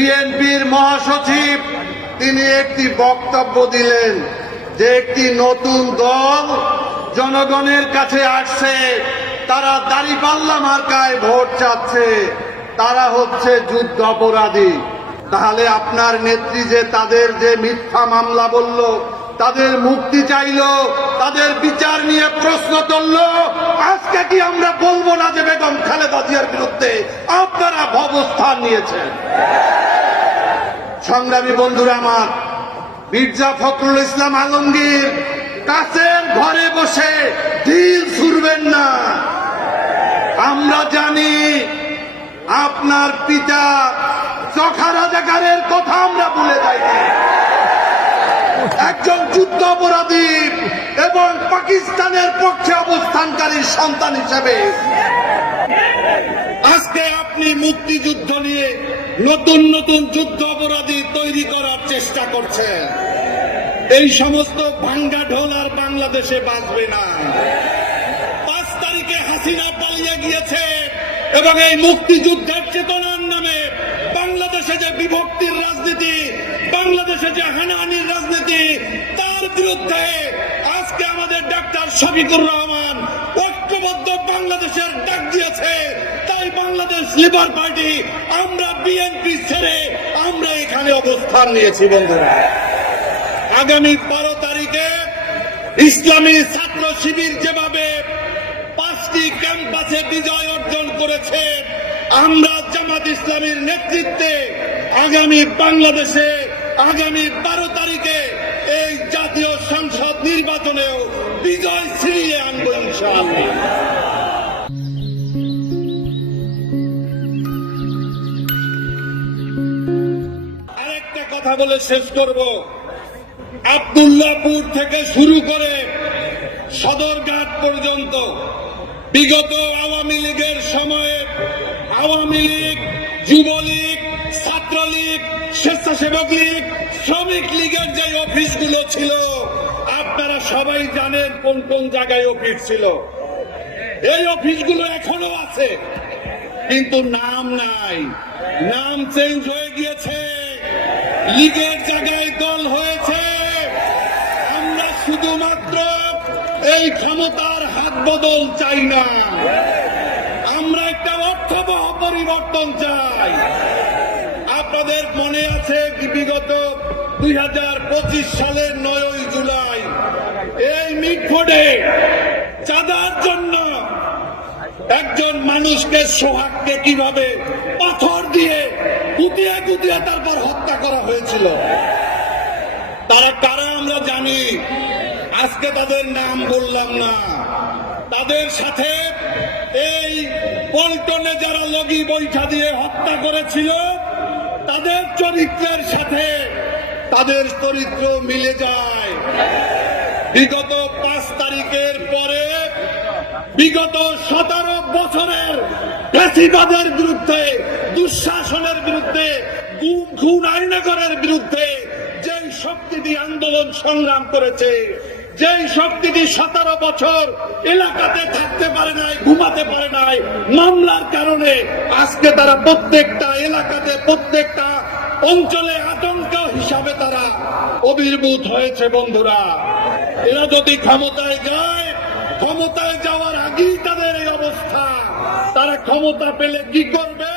বিএনপির মহাসচিব তিনি একটি বক্তব্য দিলেন যে একটি নতুন দল জনগণের কাছে আসছে, তারা দাঁড়িপাল্লা মার্কায় ভোট চাচ্ছে, তারা হচ্ছে যুদ্ধ অপরাধী। তাহলে আপনার নেত্রী যে তাদের যে মিথ্যা মামলা বলল, তাদের মুক্তি চাইল, তাদের বিচার নিয়ে প্রশ্ন তুলল, আজকে কি আমরা বলবো না যে বেগম খালেদা জিয়ার বিরুদ্ধে আপনারা অবস্থান নিয়েছেন? সংগ্রামী বন্ধুরা আমার, মির্জা ফখরুল ইসলাম আলমগীর কাছের ঘরে বসে ঢিল ছুড়বেন না। আমরা জানি আপনার পিতা চোখা রাজাকারের কথা আমরা ভুলে যাইনি। একজন যুদ্ধ অপরাধী এবং পাকিস্তানের পক্ষে অবস্থানকারী সন্তান হিসেবে আজকে আপনি মুক্তিযুদ্ধ নিয়ে নতুন নতুন যুদ্ধ অপরাধী তৈরি করার চেষ্টা করছেন। এই সমস্ত ভাঙ্গা ঢোল আর বাংলাদেশে বাঁচবে না। 5 তারিখে হাসিনা পালিয়ে গিয়েছে এবং এই মুক্তিযুদ্ধের চেতনার নামে বাংলাদেশে যে বিভক্তির রাজনীতি, বাংলাদেশে যে হানাহানির রাজনীতি, তার বিরুদ্ধে আজকে আমাদের ডাক্তার শফিকুর রহমান ঐক্যবদ্ধ বাংলাদেশের ডাক দিয়েছে। তাই বাংলাদেশ লিবার পার্টি আমরা বিএনপি ছেড়ে আমরা এখানে অবস্থান নিয়েছি। বন্ধুরা, আগামী 12 তারিখে ইসলামী ছাত্র শিবির যেভাবে 5টি ক্যাম্পাসে বিজয় অর্জন করেছে, আমরা জামাত ইসলামীর নেতৃত্বে আগামী বাংলাদেশে আগামী 12 তারিখে এই জাতীয় সংসদ নির্বাচনেও বিজয় ছিনিয়ে আনব ইনশাআল্লাহ। আরেকটা কথা বলে শেষ করব। আব্দুল্লাহপুর থেকে শুরু করে সদরঘাট পর্যন্ত বিগত আওয়ামী লীগের সময়ে আওয়ামী লীগ, যুবলীগ, ছাত্রলীগ, স্বেচ্ছাসেবক লীগ, শ্রমিক লীগের যে অফিসগুলো ছিল, আপনারা সবাই জানেন কোন কোন জায়গায় অফিস ছিল। এই অফিসগুলো এখনো আছে, কিন্তু নাম নাই, নাম চেঞ্জ হয়ে গিয়েছে, লীগের জায়গায় দল হয়েছে। আমরা শুধুমাত্র এই ক্ষমতার হাত বদল চাই না, আমরা একটা অর্থবহ পরিবর্তন চাই। আপনাদের মনে আছে কি বিগত 2025 সালের 9 জুলাই এই মিটফোর্ডে চাঁদার জন্য একজন মানুষকে, সোহাগকে কিভাবে পাথর দিয়ে কুটিয়ে কুটিয়ে তারপর হত্যা করা হয়েছিল? তারা কারা আমরা জানি, আজকে তাদের নাম বললাম না। তাদের সাথে এই পল্টনে যারা লগি বৈঠা দিয়ে হত্যা করেছিল, তাদের চরিত্রের সাথে তাদের চরিত্র মিলে যায়। বিগত 5 তারিখের পরে বিগত 17 বছরের ফ্যাসিবাদের বিরুদ্ধে, দুঃশাসনের বিরুদ্ধে, গুম খুন আইনগরের বিরুদ্ধে যেই শক্তিটি আন্দোলন সংগ্রাম করেছে, যেই শক্তিটি 17 বছর এলাকাতে থাকতে পারে নাই, ঘুমাতে পারে নাই, মামলার কারণে আজকে তারা প্রত্যেকটা এলাকাতে, প্রত্যেকটা অঞ্চলে আতঙ্ক হিসাবে তারা আবির্ভূত হয়েছে। বন্ধুরা, এরা যদি ক্ষমতায় যায়, ক্ষমতায় যাওয়ার আগেই তাদের এই অবস্থা, তারা ক্ষমতা পেলে কি করবে